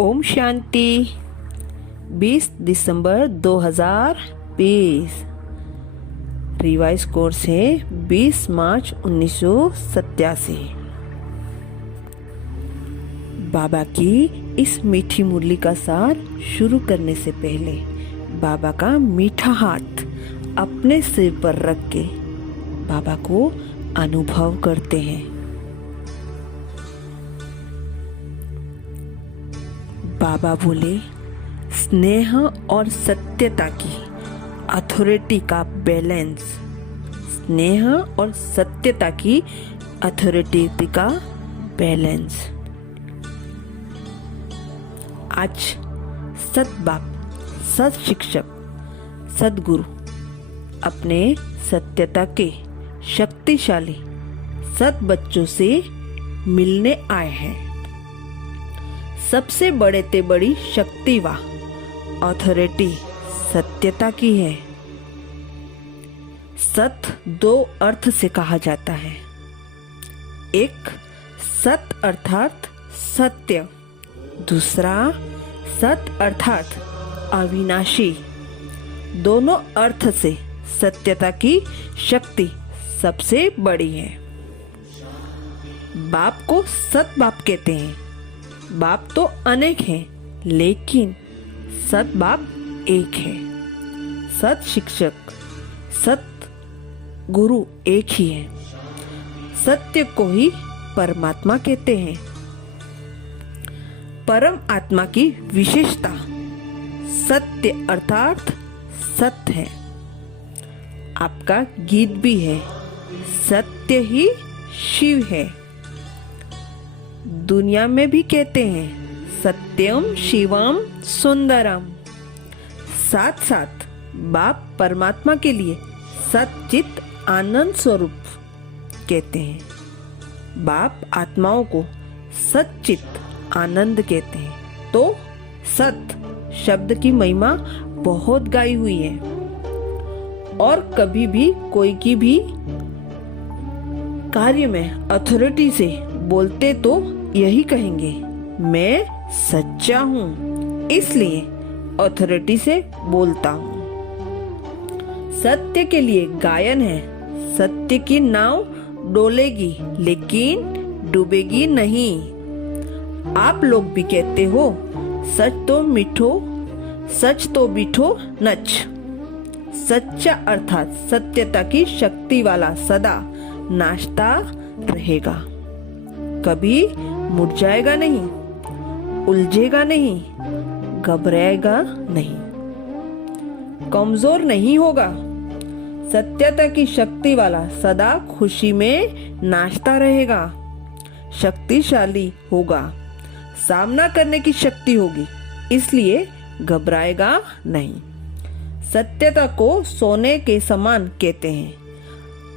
ओम शांति। 20 दिसंबर 2020। Revise course है 20 मार्च 1987। बाबा की इस मीठी मुरली का सार शुरू करने से पहले बाबा का मीठा हाथ अपने सिर पर रख के बाबा को अनुभव करते हैं। बाबा बोले, स्नेह और सत्यता की अथॉरिटी का बैलेंस। स्नेह और सत्यता की अथॉरिटी का बैलेंस। आज सत बाप, सत शिक्षक, सदगुरु अपने सत्यता के शक्तिशाली सत बच्चों से मिलने आए हैं। सबसे बड़े ते बड़ी शक्ति व अथॉरिटी सत्यता की है। सत दो अर्थ से कहा जाता है। एक सत अर्थात सत्य, दूसरा सत अर्थात अविनाशी। दोनों अर्थ से सत्यता की शक्ति सबसे बड़ी है। बाप को सत बाप कहते हैं। बाप तो अनेक हैं, लेकिन सत बाप एक है। सत शिक्षक, सत गुरु एक ही है। सत्य को ही परमात्मा कहते हैं। परम आत्मा की विशेषता सत्य अर्थात सत्य है। आपका गीत भी है, सत्य ही शिव है। दुनिया में भी कहते हैं सत्यम शिवम सुंदरम। साथ साथ बाप परमात्मा के लिए सच्चित आनंद स्वरूप कहते हैं। बाप आत्माओं को सच्चित आनंद कहते हैं। तो सत शब्द की महिमा बहुत गाई हुई है और कभी भी कोई की भी कार्य में अथॉरिटी से बोलते तो यही कहेंगे, मैं सच्चा हूँ, इसलिए अथॉरिटी से बोलता हूँ। सत्य के लिए गायन है, सत्य की नाव डोलेगी लेकिन डूबेगी नहीं। आप लोग भी कहते हो सच तो मीठो, सच तो मीठो नच। सच्चा अर्थात सत्यता की शक्ति वाला सदा नाचता रहेगा, कभी मुरझाएगा नहीं, उलझेगा नहीं, घबराएगा नहीं, कमजोर नहीं होगा। सत्यता की शक्ति वाला सदा खुशी में नाचता रहेगा, शक्तिशाली होगा, सामना करने की शक्ति होगी, इसलिए घबराएगा नहीं। सत्यता को सोने के समान कहते हैं,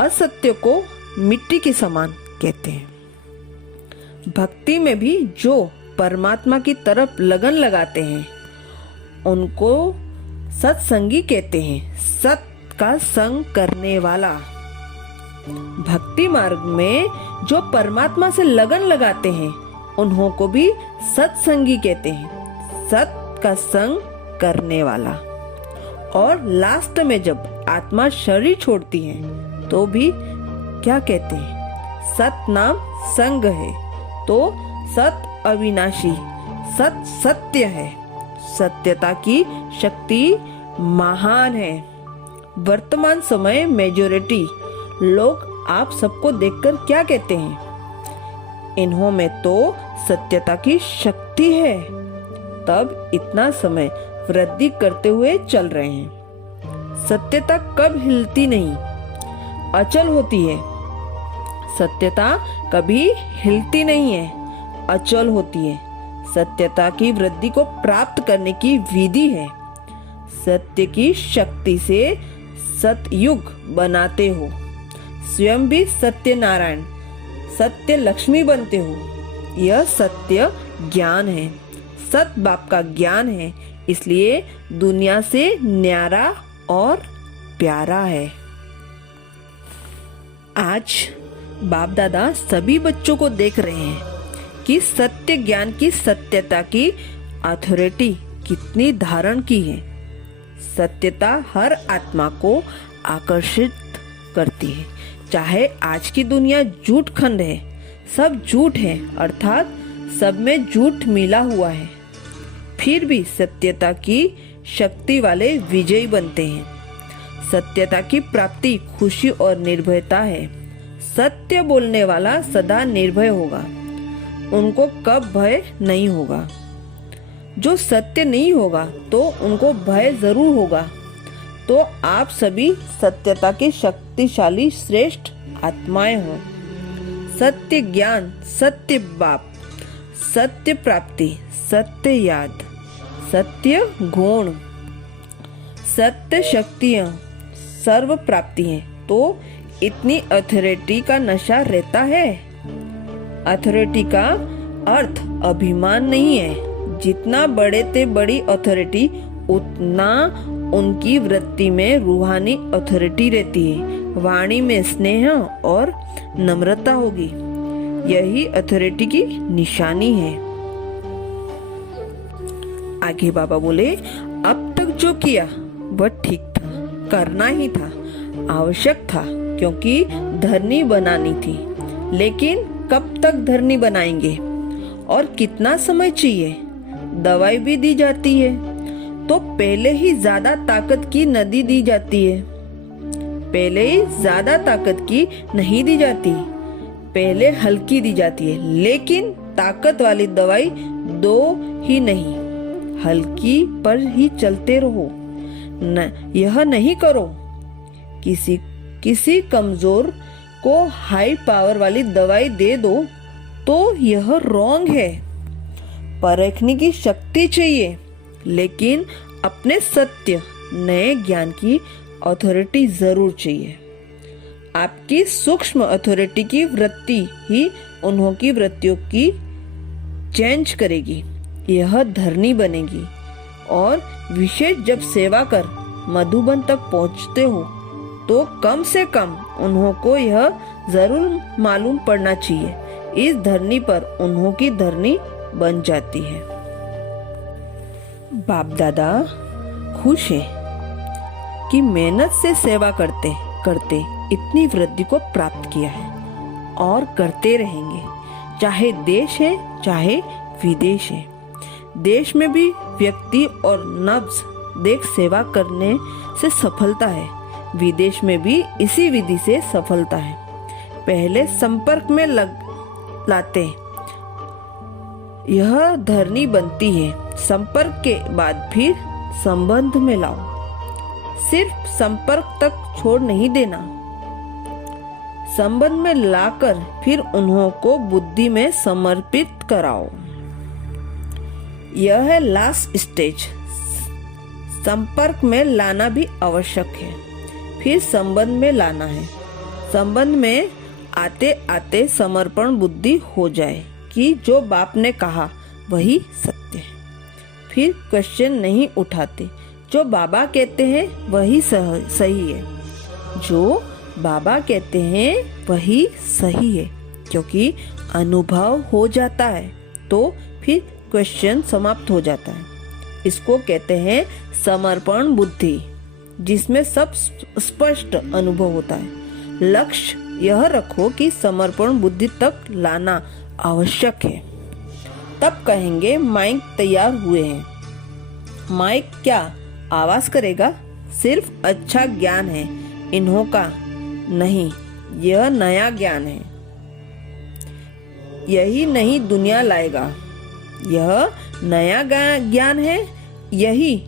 असत्य को मिट्टी के समान कहते हैं। भक्ति में भी जो परमात्मा की तरफ लगन लगाते हैं उनको सत्संगी कहते हैं, सत का संग करने वाला। भक्ति मार्ग में जो परमात्मा से लगन लगाते हैं उन्हों को भी सत्संगी कहते हैं, सत का संग करने वाला। और लास्ट में जब आत्मा शरीर छोड़ती है तो भी क्या कहते हैं, सत नाम संग है, तो सत अविनाशी, सत सत्य है। सत्यता की शक्ति महान है। वर्तमान समय मेजॉरिटी लोग आप सबको देखकर क्या कहते हैं, इन्हों में तो सत्यता की शक्ति है, तब इतना समय वृद्धि करते हुए चल रहे हैं। सत्यता कब हिलती नहीं, अचल होती है। सत्यता कभी हिलती नहीं है, अचल होती है। सत्यता की वृद्धि को प्राप्त करने की विधि है। सत्य की शक्ति से सतयुग बनाते हो, स्वयं भी सत्य नारायण, सत्य लक्ष्मी बनते हो। यह सत्य ज्ञान है, सत बाप का ज्ञान है, इसलिए दुनिया से न्यारा और प्यारा है। आज बाप दादा सभी बच्चों को देख रहे हैं कि सत्य ज्ञान की सत्यता की अथॉरिटी कितनी धारण की है। सत्यता हर आत्मा को आकर्षित करती है। चाहे आज की दुनिया झूठ खंड है, सब झूठ है, अर्थात सब में झूठ मिला हुआ है, फिर भी सत्यता की शक्ति वाले विजयी बनते हैं। सत्यता की प्राप्ति खुशी और निर्भयता है। सत्य बोलने वाला सदा निर्भय होगा, उनको कब भय नहीं होगा। जो सत्य नहीं होगा तो उनको भय जरूर होगा। तो आप सभी सत्यता के शक्तिशाली श्रेष्ठ आत्माएं हो। सत्य ज्ञान, सत्य बाप, सत्य प्राप्ति, सत्य याद, सत्य गुण, सत्य शक्तियां, सर्व प्राप्ति है। तो इतनी अथॉरिटी का नशा रहता है। अथॉरिटी का अर्थ अभिमान नहीं है। जितना बड़े ते बड़ी अथॉरिटी, उतना उनकी वृत्ति में रूहानी अथॉरिटी रहती है। वाणी में स्नेह और नम्रता होगी। यही अथॉरिटी की निशानी है। आगे बाबा बोले, अब तक जो किया वह ठीक था, करना ही था, आवश्यक था, क्योंकि धरनी बनानी थी। लेकिन कब तक धरनी बनाएंगे और कितना समय चाहिए? दवाई भी दी जाती है तो पहले ही ज्यादा ताकत की नदी दी जाती है, पहले ही ज्यादा ताकत की नहीं दी जाती, पहले हल्की दी जाती है। लेकिन ताकत वाली दवाई दो ही नहीं, हल्की पर ही चलते रहो। यह नहीं करो किसी कमजोर को हाई पावर वाली दवाई दे दो तो यह रॉन्ग है। परखने की शक्ति चाहिए, लेकिन अपने सत्य नए ज्ञान की अथॉरिटी जरूर चाहिए। आपकी सूक्ष्म अथॉरिटी की वृत्ति ही उन्हों की वृत्तियों की चेंज करेगी। यह धरनी बनेगी। और विशेष जब सेवा कर मधुबन तक पहुंचते हो तो कम से कम उन्हों को यह जरूर मालूम पड़ना चाहिए, इस धरनी पर उन्हों की धरनी बन जाती है। बाप दादा खुश है कि मेहनत से सेवा करते करते इतनी वृद्धि को प्राप्त किया है और करते रहेंगे, चाहे देश है चाहे विदेश है। देश में भी व्यक्ति और नब्ज देख सेवा करने से सफलता है, विदेश में भी इसी विधि से सफलता है। पहले संपर्क में लाते यह धरनी बनती है, संपर्क के बाद फिर संबंध में लाओ। सिर्फ संपर्क तक छोड़ नहीं देना, संबंध में लाकर फिर उन्हों को बुद्धि में समर्पित कराओ। यह है लास्ट स्टेज। संपर्क में लाना भी आवश्यक है, फिर संबंध में लाना है। संबंध में आते आते समर्पण बुद्धि हो जाए कि जो बाप ने कहा वही सत्य है, फिर क्वेश्चन नहीं उठाते। जो बाबा कहते हैं वही सही है, जो बाबा कहते हैं वही सही है, क्योंकि अनुभव हो जाता है तो फिर क्वेश्चन समाप्त हो जाता है। इसको कहते हैं समर्पण बुद्धि, जिसमें सब स्पष्ट अनुभव होता है। लक्ष्य यह रखो कि समर्पण बुद्धि तक लाना आवश्यक है। तब कहेंगे माइक तैयार हुए हैं। माइक क्या आवाज करेगा? सिर्फ अच्छा ज्ञान है, इन्हों का नहीं। यह नया ज्ञान है, यही नई दुनिया लाएगा। यह नया ज्ञान है, यही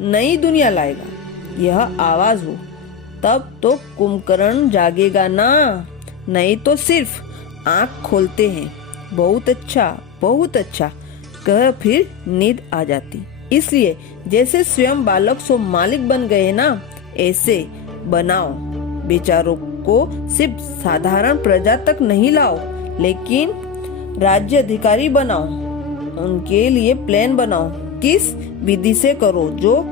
नई दुनिया लाएगा। यह आवाज हो तब तो कुंभकर्ण जागेगा ना, नहीं तो सिर्फ आंख खोलते हैं। बहुत अच्छा कह फिर नींद आ जाती। इसलिए जैसे स्वयं बालक सो मालिक बन गए ना, ऐसे बनाओ। बेचारों को सिर्फ साधारण प्रजा तक नहीं लाओ, लेकिन राज्य अधिकारी बनाओ। उनके लिए प्लान बनाओ, किस विधि से करो जो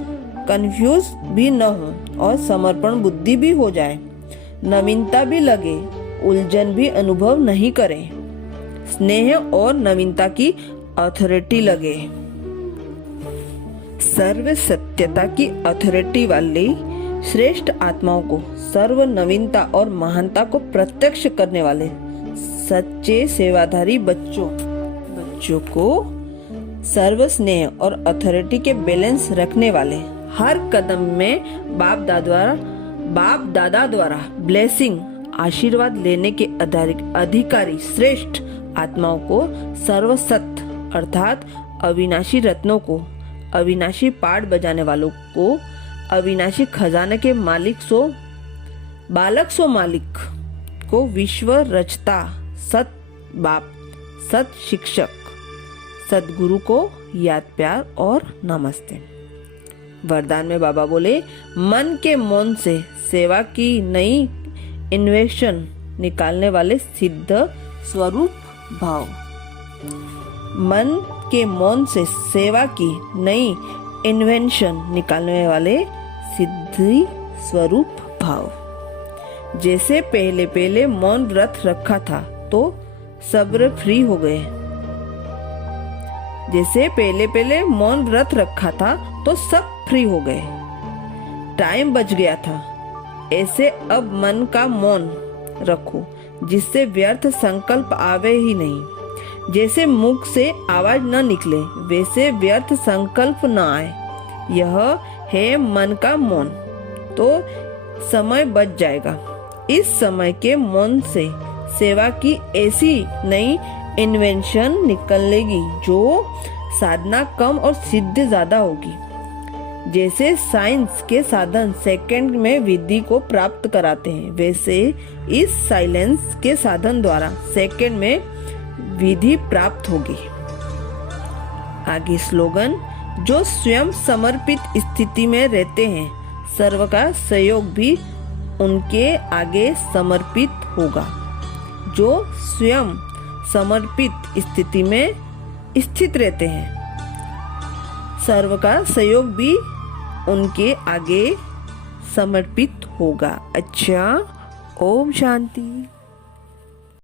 कंफ्यूज भी न हो और समर्पण बुद्धि भी हो जाए, नवीनता भी लगे, उलझन भी अनुभव नहीं करें, स्नेह और नवीनता की अथॉरिटी लगे। सर्व सत्यता की अथॉरिटी वाली श्रेष्ठ आत्माओं को, सर्व नवीनता और महानता को प्रत्यक्ष करने वाले सच्चे सेवाधारी बच्चों को सर्व स्नेह और अथॉरिटी के बैलेंस रखने वाले, हर कदम में बाप दादा द्वारा ब्लेसिंग आशीर्वाद लेने के अधिकारी श्रेष्ठ आत्माओं को, सर्वसत अर्थात अविनाशी रत्नों को, अविनाशी पाठ बजाने वालों को, अविनाशी खजाने के मालिक को, विश्व रचता सत बाप, सत शिक्षक, सदगुरु को याद प्यार और नमस्ते। वरदान में बाबा बोले, मन के मौन से सेवा की नई इन्वेंशन निकालने वाले सिद्ध स्वरूप भाव। मन के मौन से सेवा की नई इन्वेंशन निकालने वाले सिद्धि स्वरूप भाव। जैसे पहले मौन व्रत रखा था तो सब्र फ्री हो गए। जैसे पहले मौन व्रत रखा था तो सब फ्री हो गए, टाइम बच गया था। ऐसे अब मन का मौन रखो जिससे व्यर्थ संकल्प आवे ही नहीं। जैसे मुख से आवाज न निकले वैसे व्यर्थ संकल्प न आए। यह है मन का मौन, तो समय बच जाएगा। इस समय के मौन से सेवा की ऐसी नई इन्वेंशन निकलेगी जो साधना कम और सिद्धि ज्यादा होगी। जैसे साइंस के साधन सेकंड में विधि को प्राप्त कराते हैं, वैसे इस साइलेंस के साधन द्वारा सेकंड में विधि प्राप्त होगी। आगे स्लोगन, जो स्वयं समर्पित स्थिति में रहते हैं सर्व का सहयोग भी उनके आगे समर्पित होगा। जो स्वयं समर्पित स्थिति में स्थित रहते हैं सर्व का सहयोग भी उनके आगे समर्पित होगा। अच्छा, ओम शांति।